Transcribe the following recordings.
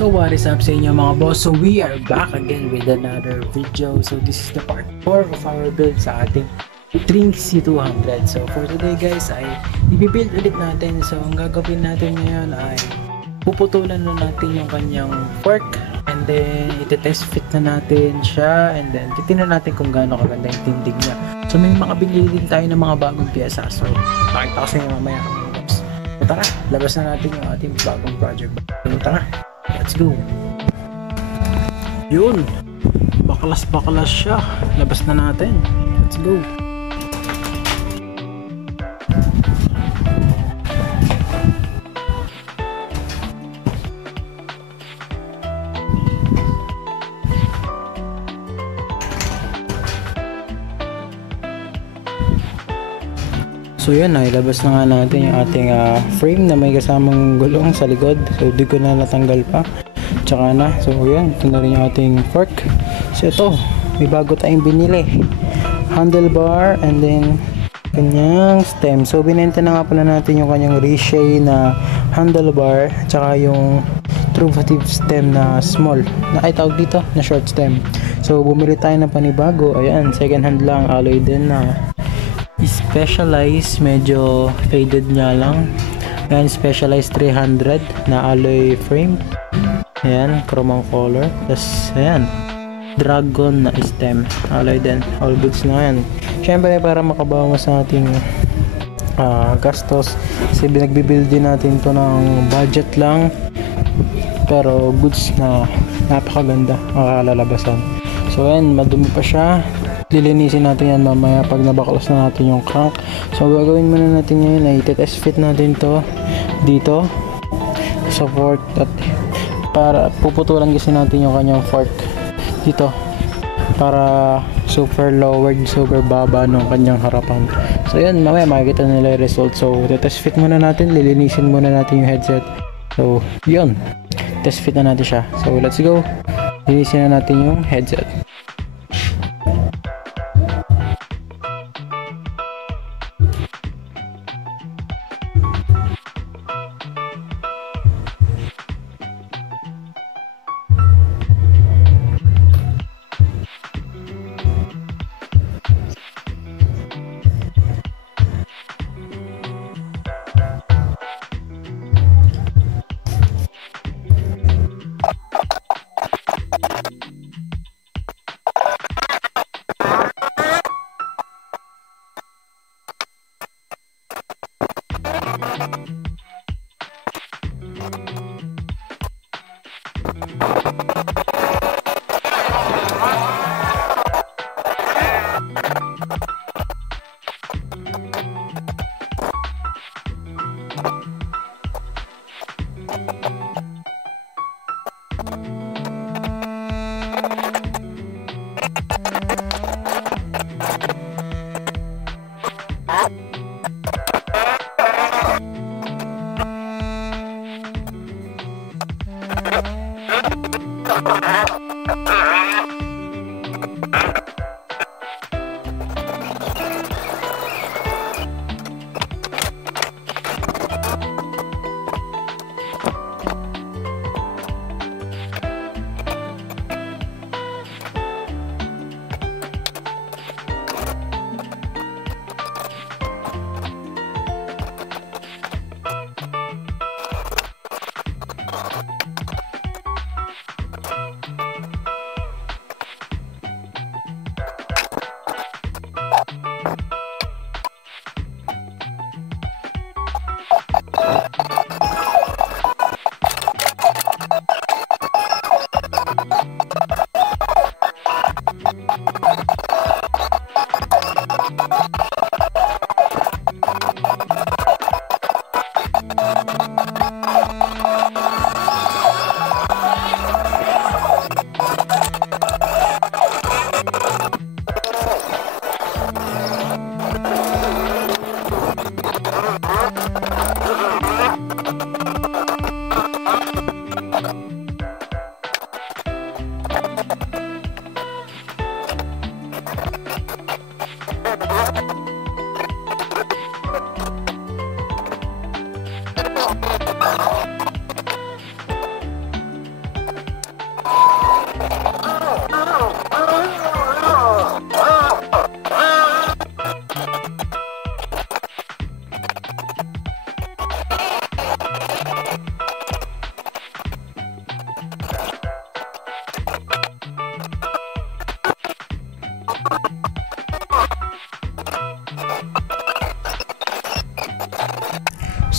So what is up sa inyo mga boss? So we are back again with another video. So this is the part 4 of our build sa ating Tring C200. So for today guys ay i-build ulit natin. So ang gagawin natin ngayon ay puputulan na natin yung kanyang fork, and then ite-test fit na natin siya, and then titingnan natin kung gaano kaganda yung tindig niya. So may mga binili din tayo ng mga bagong pyesa. So pakita ko sa inyo mamaya mga boss. So tara, labas na natin yung ating bagong project. So tara, let's go. Yun, baklas siya. Labas na natin. Let's go. So yun, ilabas na nga natin yung ating frame na may kasamang gulong sa likod. So di ko na natanggal pa. Tsaka na. So yun, ito na rin yung ating fork. So ito, may bago tayong binili. Handlebar and then kanyang stem. So binenta na nga pala natin yung kanyang Riche na handlebar tsaka yung Truvative stem na small. Na ay tawag dito na short stem. So bumili tayo ng panibago. Ayan, second hand lang, alloy din na Specialized, medyo faded nga lang. Ayan, Specialized 300 na alloy frame. Ayan, chrome color. Tapos ayan, Dragon na stem, alloy din. All goods na yan. Syempre para makabawas sa ating gastos, kasi binagbibuild din natin to ng budget lang, pero goods na napakaganda makalalabasan. So ayan, madumi pa siya. Lilinisin natin yan mamaya pag nabaklas na natin yung crank. So gagawin muna natin ngayon ay test fit natin to dito sa fork, at para puputulan kasi natin yung kanyang fork dito para super lowered, super baba ng kanyang harapan. So yun, mamaya makikita nila yung result. So test fit muna natin, lilinisin muna natin yung headset. So yun, test fit na natin siya. So let's go, linisin na natin yung headset.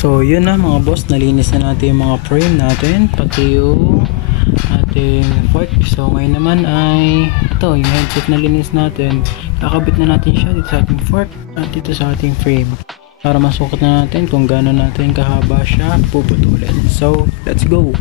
So yun na mga boss, nalinis na natin yung mga frame natin, pati yung ating fork. So ngayon naman ay ito, yung headset na linis natin, kakabit na natin siya dito sa ating fork at dito sa ating frame para masukat na natin kung gaano natin kahaba siya puputulin. So let's go!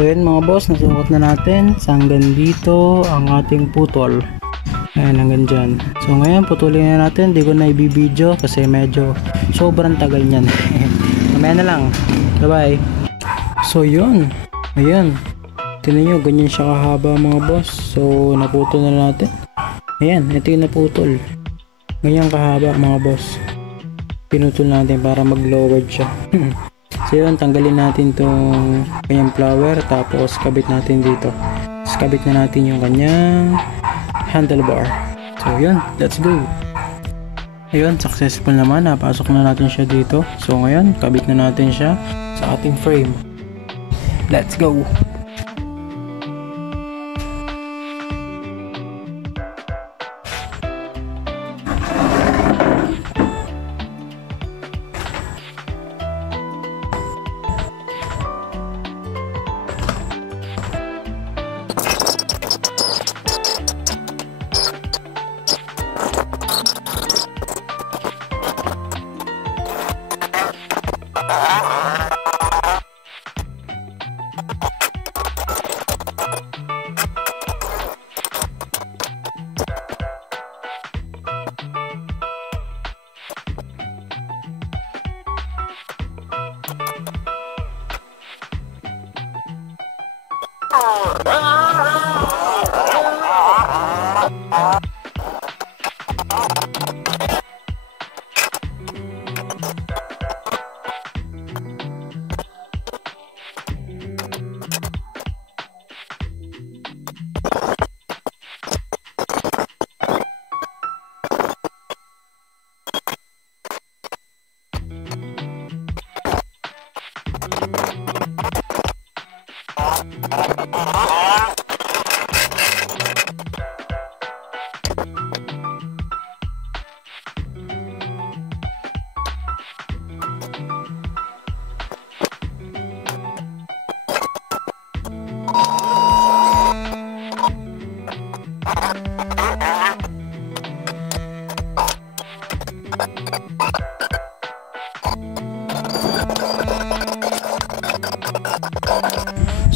So yun mga boss, nasukat na natin sa hanggang dito ang ating putol. Ayan, hanggang dyan. So ngayon putulin na natin, di ko na ibibideo kasi medyo sobrang tagal nyan. Mamaya na lang, bye bye. So yun, ayan, tignan nyo, ganyan siya kahaba mga boss. So naputol na natin. Ayan, ito yung naputol, ganyan kahaba mga boss. Pinutol natin para mag lowered siya. So yun, tanggalin natin tong kanyang flower, tapos kabit natin dito. Tapos kabit na natin yung kanyang handlebar. So yun, let's go. Ayun, successful naman, napasok na natin siya dito. So ngayon, kabit na natin siya sa ating frame. Let's go.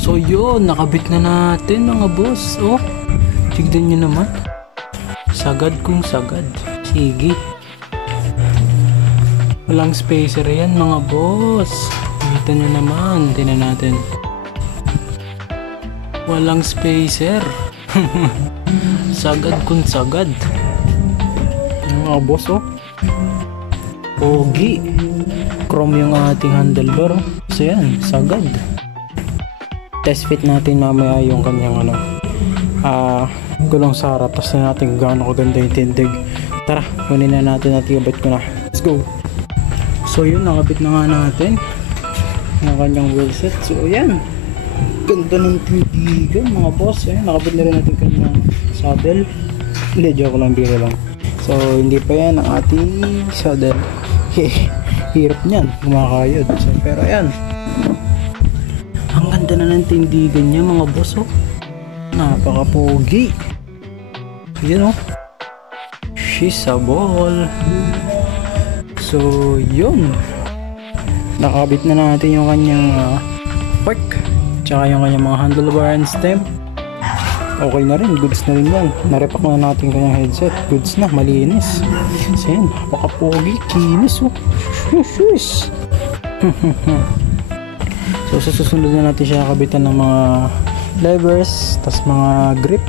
So yun, nakabit na natin mga boss. Oh, tignan nyo naman, sagad kung sagad. Sige, walang spacer yan mga boss. Kita nyo naman, tingnan natin, walang spacer. Sagad kung sagad yung mga boss. Oh, pogi, chrome yung ating handlebar. So yan, sagad. Test fit natin mamaya yung kanyang gulong sa harap, tapos na natin gaano kaganda yung tindig. Tara, kunin na natin at ikabit ko na. Let's go. So yun, nakabit na nga natin yung kanyang wheel set. So ayan, ganda ng tindigan mga boss. Ayan, nakabit na rin natin kanyang saddle. Hindi, joke lang, biro lang. So hindi pa yan ang ating saddle. Hirap niyan, kumakayod. So pero ayan, ang ganda na ng tindigan niya mga boss. Oh, napaka-pogi. You know, she's a ball. So, yun. Nakabit na natin yung kanyang fork. Tsaka yung kanyang mga handlebar and stem. Okay na rin. Goods na rin yan. Narepack na natin kanyang headset. Goods na. Malinis. So, yan. Napaka-pogi. Kinis, oh. Shush. So, sa susunod na natin siya kabitan ng mga levers. Tas mga grip.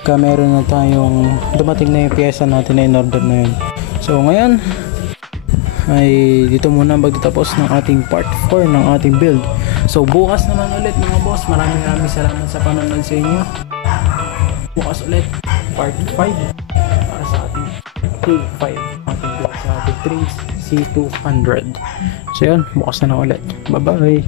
Kaya meron na tayong dumating na yung pyesa natin na in-order na yun. So, ngayon ay dito muna magtatapos ng ating part 4 ng ating build. So bukas naman ulit mga boss, maraming salamat sa panonood sa inyo. Bukas ulit part 5 para sa ating build 5, ating build sa ating 3C200. So yun, bukas na ulit. Bye bye.